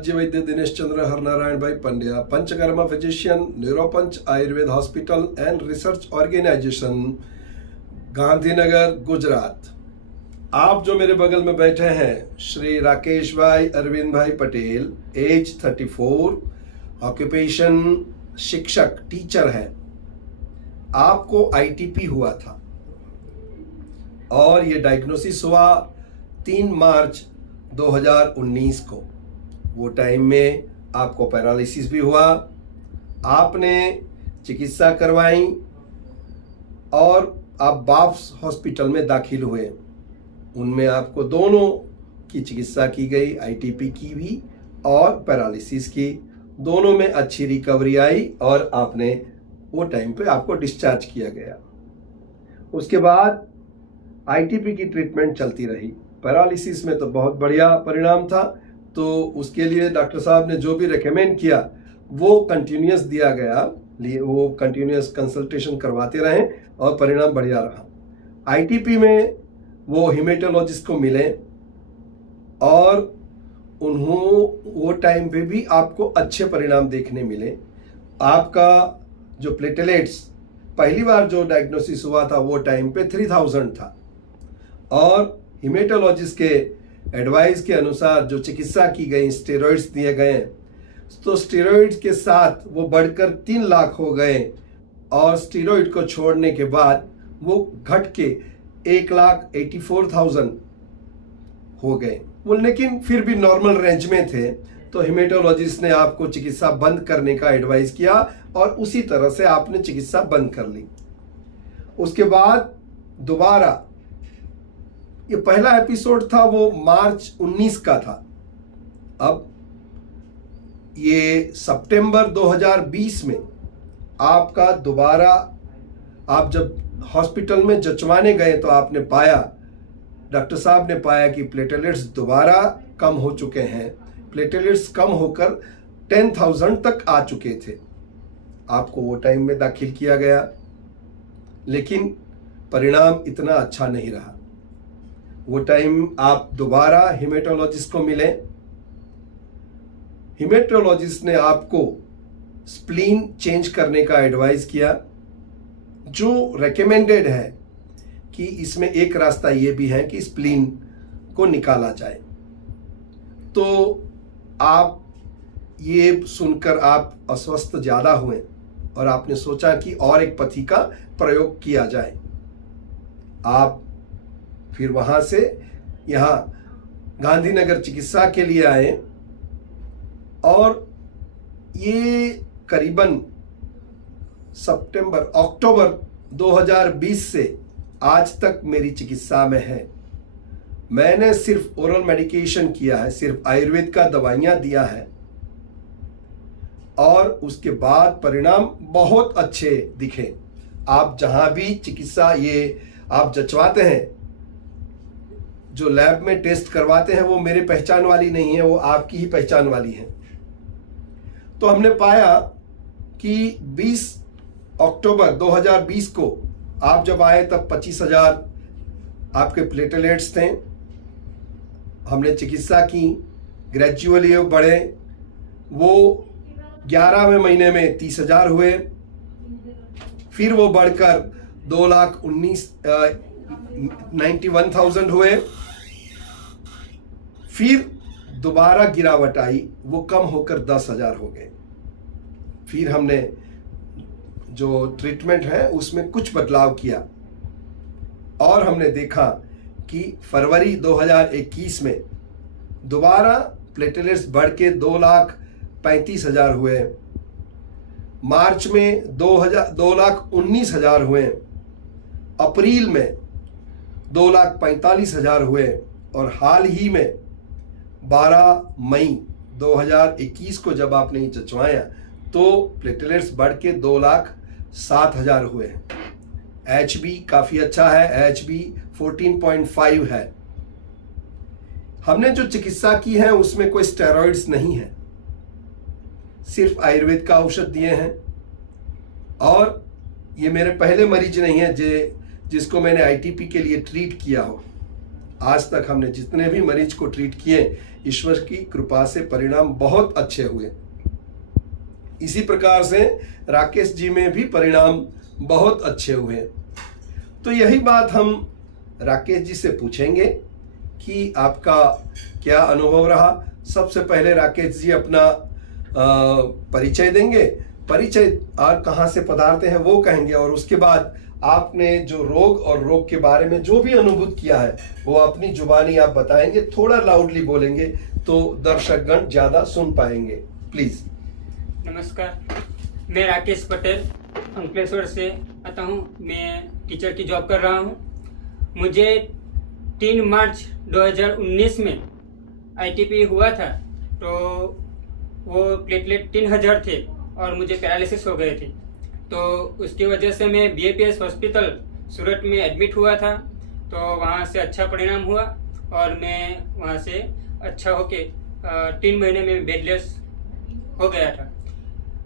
राज्य वैद्य Dinesh Chandra Harnarayan bhai Pandya, Panchakarma physician, Neuropanch Ayurved hospital and research organisation, Gandhinagar, Gujarat. आप जो मेरे बगल में बैठे हैं श्री राकेश भाई अरविंद भाई पटेल, एज 34, ऑक्यूपेशन शिक्षक टीचर है। आपको आईटीपी हुआ था और ये डायग्नोसिस हुआ 3 मार्च 2019 को। वो टाइम में आपको पैरालिसिस भी हुआ, आपने चिकित्सा करवाई और आप बाप्स हॉस्पिटल में दाखिल हुए। उनमें आपको दोनों की चिकित्सा की गई, आईटीपी की भी और पैरालिसिस की। दोनों में अच्छी रिकवरी आई और आपने वो टाइम पे आपको डिस्चार्ज किया गया। उसके बाद आईटीपी की ट्रीटमेंट चलती रही। पैरालिसिस में तो बहुत बढ़िया परिणाम था, तो उसके लिए डॉक्टर साहब ने जो भी रेकमेंड किया वो कंटिन्यूस दिया गया। वो कंटिन्यूस कंसल्टेशन करवाते रहें और परिणाम बढ़िया रहा। आईटीपी में वो हेमेटोलॉजिस्ट को मिले और वो टाइम पे भी आपको अच्छे परिणाम देखने मिले। आपका जो प्लेटलेट्स पहली बार जो डायग्नोसिस हुआ था वो टाइम पे 3000 था और हेमेटोलॉजिस्ट के एडवाइस के अनुसार जो चिकित्सा की गई, स्टेरॉइड्स दिए गए, तो स्टेरॉइड्स के साथ वो बढ़कर 3 लाख हो गए और स्टेरॉइड को छोड़ने के बाद वो घट के 1,84,000 हो गए वो, लेकिन फिर भी नॉर्मल रेंज में थे। तो हेमेटोलॉजिस्ट ने आपको चिकित्सा बंद करने का एडवाइस किया और उसी तरह से आपने चिकित्सा बंद कर ली। उसके बाद दोबारा ये पहला एपिसोड था वो मार्च 19 का था। अब ये सितंबर 2020 में आपका दोबारा, आप जब हॉस्पिटल में जचवाने गए तो आपने पाया, डॉक्टर साहब ने पाया कि प्लेटलेट्स दोबारा कम हो चुके हैं। प्लेटलेट्स कम होकर 10,000 तक आ चुके थे। आपको वो टाइम में दाखिल किया गया, लेकिन परिणाम इतना अच्छा नहीं रहा। वो टाइम आप दोबारा हेमेटोलॉजिस्ट को मिले। हेमेटोलॉजिस्ट ने आपको स्प्लीन चेंज करने का एडवाइस किया, जो रेकमेंडेड है कि इसमें एक रास्ता ये भी है कि स्प्लीन को निकाला जाए। तो आप ये सुनकर आप अस्वस्थ ज़्यादा हुए और आपने सोचा कि और एक पथ्य का प्रयोग किया जाए। आप फिर वहाँ से यहाँ गांधीनगर चिकित्सा के लिए आए और ये करीबन अक्टूबर 2020 से आज तक मेरी चिकित्सा में है। मैंने सिर्फ ओरल मेडिकेशन किया है, सिर्फ आयुर्वेद का दवाइयाँ दिया है और उसके बाद परिणाम बहुत अच्छे दिखे। आप जहाँ भी चिकित्सा ये आप जचवाते हैं, जो लैब में टेस्ट करवाते हैं, वो मेरे पहचान वाली नहीं है, वो आपकी ही पहचान वाली है। तो हमने पाया कि 20 अक्टूबर 2020 को आप जब आए तब 25,000 आपके प्लेटलेट्स थे। हमने चिकित्सा की, ग्रेजुअली बढ़े, वो 11वें महीने में 30,000 हुए, फिर वो बढ़कर 2,91,000 हुए, फिर दोबारा गिरावट आई, वो कम होकर 10,000 हो गए। फिर हमने जो ट्रीटमेंट है उसमें कुछ बदलाव किया और हमने देखा कि फरवरी 2021 में दोबारा प्लेटलेट्स बढ़ के 2,35,000 हुए, मार्च में 2,19,000 हुए, अप्रैल में 2,45,000 हुए और हाल ही में 12 मई 2021 को जब आपने जचवाया तो प्लेटलेट्स बढ़ के 2,07,000 हुए हैं। HB काफ़ी अच्छा है, HB 14.5 है। हमने जो चिकित्सा की है उसमें कोई स्टेरॉइड्स नहीं है, सिर्फ आयुर्वेद का औषध दिए हैं और ये मेरे पहले मरीज नहीं है जिसको मैंने आईटीपी के लिए ट्रीट किया हो। आज तक हमने जितने भी मरीज को ट्रीट किए, ईश्वर की कृपा से परिणाम बहुत अच्छे हुए। इसी प्रकार से राकेश जी में भी परिणाम बहुत अच्छे हुए। तो यही बात हम राकेश जी से पूछेंगे कि आपका क्या अनुभव रहा। सबसे पहले राकेश जी अपना परिचय देंगे, परिचय और कहाँ से पधारते हैं वो कहेंगे, और उसके बाद आपने जो रोग और रोग के बारे में जो भी अनुभूत किया है वो अपनी जुबानी आप बताएंगे। थोड़ा लाउडली बोलेंगे तो दर्शकगण ज्यादा सुन पाएंगे, प्लीज। नमस्कार, मैं राकेश पटेल अंकलेश्वर से आता हूँ। मैं टीचर की जॉब कर रहा हूँ। मुझे 3 मार्च 2019 में आईटीपी हुआ था, तो वो प्लेटलेट 3000 थे और मुझे पैरालिसिस हो गए थे। तो उसकी वजह से मैं बीएपीएस हॉस्पिटल सूरत में एडमिट हुआ था। तो वहाँ से अच्छा परिणाम हुआ और मैं वहाँ से अच्छा होके 3 महीने में बेडलेस हो गया था।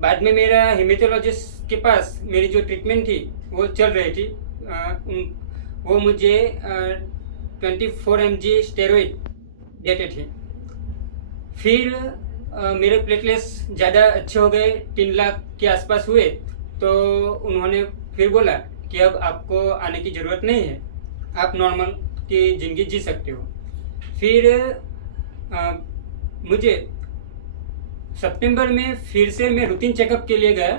बाद में मेरा हेमेटोलॉजिस्ट के पास मेरी जो ट्रीटमेंट थी वो चल रही थी। वो मुझे 24 mg स्टेरॉइड देते थे। फिर मेरे प्लेटलेट्स ज़्यादा अच्छे हो गए, 3 लाख के आसपास हुए। तो उन्होंने फिर बोला कि अब आपको आने की ज़रूरत नहीं है, आप नॉर्मल की ज़िंदगी जी सकते हो। फिर मुझे सितंबर में फिर से मैं रूटीन चेकअप के लिए गया,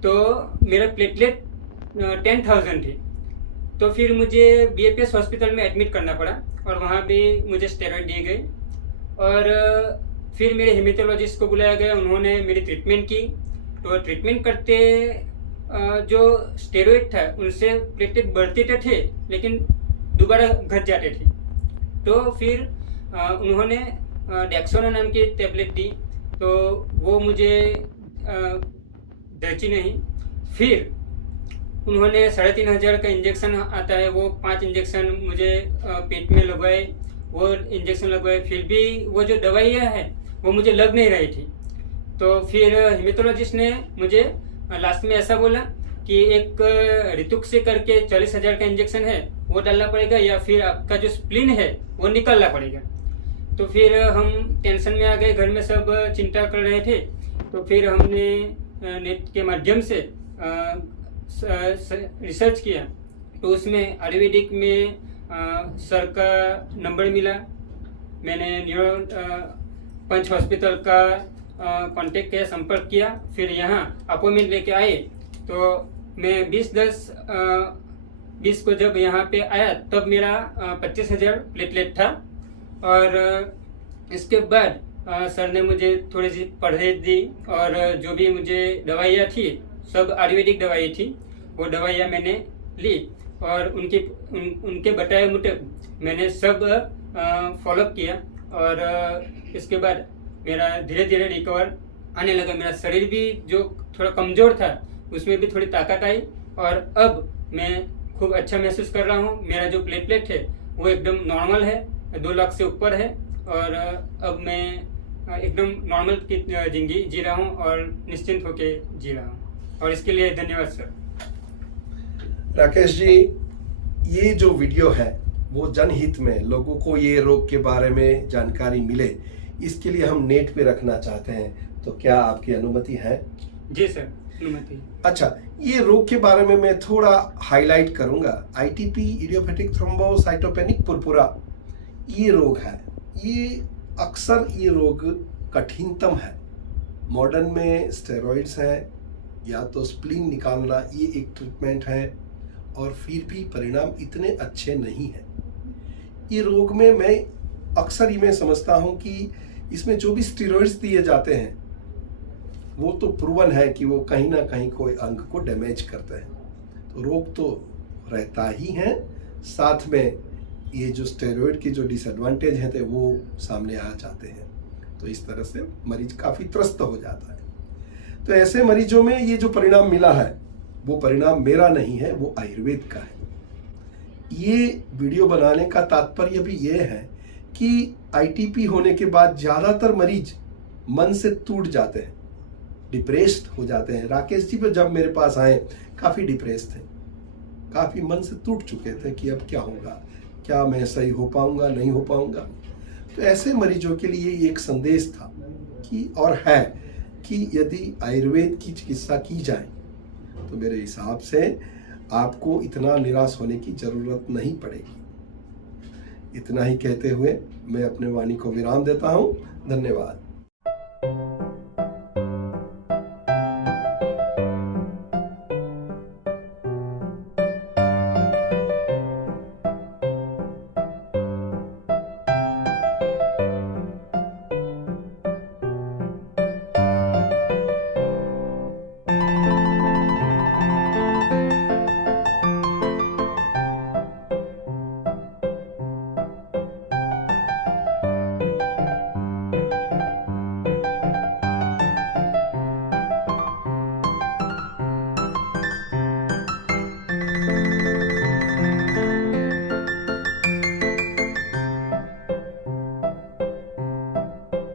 तो मेरा प्लेटलेट 10,000 थी। तो फिर मुझे बीएपीएस हॉस्पिटल में एडमिट करना पड़ा और वहाँ भी मुझे स्टेरॉइड दिए गए। और फिर मेरे हेमेटोलॉजिस्ट को बुलाया गया, उन्होंने मेरी ट्रीटमेंट की। तो ट्रीटमेंट करते जो स्टेरॉइड था उनसे प्लेटलेट बढ़ते तो थे लेकिन दोबारा घट जाते थे। तो फिर उन्होंने डेक्सोना नाम की टेबलेट दी, तो वो मुझे जची नहीं। फिर उन्होंने 3500 का इंजेक्शन आता है, वो 5 इंजेक्शन मुझे पेट में लगवाए। वो इंजेक्शन लगवाए, फिर भी वो जो दवाइयाँ हैं वो मुझे लग नहीं रही थी। तो फिर हेमेटोलॉजिस्ट ने मुझे लास्ट में ऐसा बोला कि एक रितुक से करके 40,000 का इंजेक्शन है वो डालना पड़ेगा, या फिर आपका जो स्प्लीन है वो निकालना पड़ेगा। तो फिर हम टेंशन में आ गए, घर में सब चिंता कर रहे थे। तो फिर हमने नेट के माध्यम से रिसर्च किया, तो उसमें आयुर्वेदिक में सर का नंबर मिला। मैंने न्यूरो पंच हॉस्पिटल का कांटेक्ट किया, संपर्क किया। फिर यहाँ अपॉइंटमेंट लेके आए। तो मैं 20 को जब यहाँ पे आया तब मेरा 25,000 प्लेटलेट था। और इसके बाद सर ने मुझे थोड़ी सी परहेज दी, और जो भी मुझे दवाइयाँ थी सब आयुर्वेदिक दवाई थी, वो दवाइयाँ मैंने ली और उनके बताए मुताबिक मैंने सब फॉलोअप किया। और इसके बाद मेरा धीरे धीरे रिकवर आने लगा। मेरा शरीर भी जो थोड़ा कमज़ोर था उसमें भी थोड़ी ताकत आई, और अब मैं खूब अच्छा महसूस कर रहा हूँ। मेरा जो प्लेटलेट है वो एकदम नॉर्मल है, 2 लाख से ऊपर है। और अब मैं एकदम नॉर्मल की जिंदगी जी रहा हूँ और निश्चिंत होके जी रहा हूँ, और इसके लिए धन्यवाद सर। राकेश जी, ये जो वीडियो है वो जनहित में लोगों को ये रोग के बारे में जानकारी मिले, इसके लिए हम नेट पे रखना चाहते हैं, तो क्या आपकी अनुमति है? जी सर, अनुमति। अच्छा, ये रोग के बारे में मैं थोड़ा हाईलाइट करूंगा। आईटीपी, इडियोपैथिक थ्रोम्बोसाइटोपेनिक पुरपुरा, ये रोग है। ये अक्सर ये रोग कठिनतम है। मॉडर्न में स्टेरॉइड्स हैं या तो स्प्लीन निकालना, ये एक ट्रीटमेंट है, और फिर भी परिणाम इतने अच्छे नहीं हैं। ये रोग में मैं अक्सर ही मैं समझता हूँ कि इसमें जो भी स्टेरॉइड्स दिए जाते हैं वो तो प्रूवन है कि वो कहीं ना कहीं कोई अंग को डैमेज करते हैं। तो रोग तो रहता ही है, साथ में ये जो स्टेरॉइड की जो डिसएडवांटेज हैं वो सामने आ जाते हैं। तो इस तरह से मरीज काफ़ी त्रस्त हो जाता है। तो ऐसे मरीजों में ये जो परिणाम मिला है वो परिणाम मेरा नहीं है, वो आयुर्वेद का है। ये वीडियो बनाने का तात्पर्य भी ये है कि आईटीपी होने के बाद ज़्यादातर मरीज मन से टूट जाते हैं, डिप्रेस्ड हो जाते हैं। राकेश जी पे जब मेरे पास आए काफ़ी डिप्रेस थे, काफ़ी मन से टूट चुके थे कि अब क्या होगा, क्या मैं सही हो पाऊंगा, नहीं हो पाऊंगा। तो ऐसे मरीजों के लिए ये एक संदेश था कि और है कि यदि आयुर्वेद की चिकित्सा की जाए तो मेरे हिसाब से आपको इतना निराश होने की जरूरत नहीं पड़ेगी। इतना ही कहते हुए मैं अपने वाणी को विराम देता हूँ। धन्यवाद।